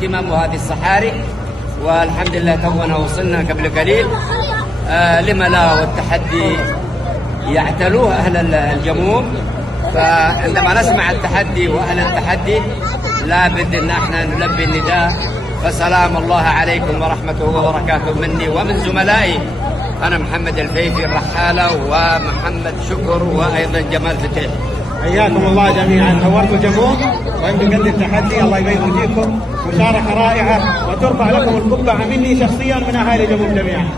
اهتمام هذه الصحاري، والحمد لله تونا وصلنا قبل قليل. لما لا، والتحدي يعتلوه أهل الجموم، فعندما نسمع التحدي وأهل التحدي لابد أن احنا نلبي النداء. فسلام الله عليكم ورحمته وبركاته مني ومن زملائي، أنا محمد الفيفي الرحالة ومحمد شكر وأيضا جمال فتيح. حياكم الله جميعا، نورتوا الجمهور وانتم قد التحدي. الله يبيض وجهكم، مشاركه رائعه وترفع لكم القبعه مني شخصيا من اهالي جمهور جميعا.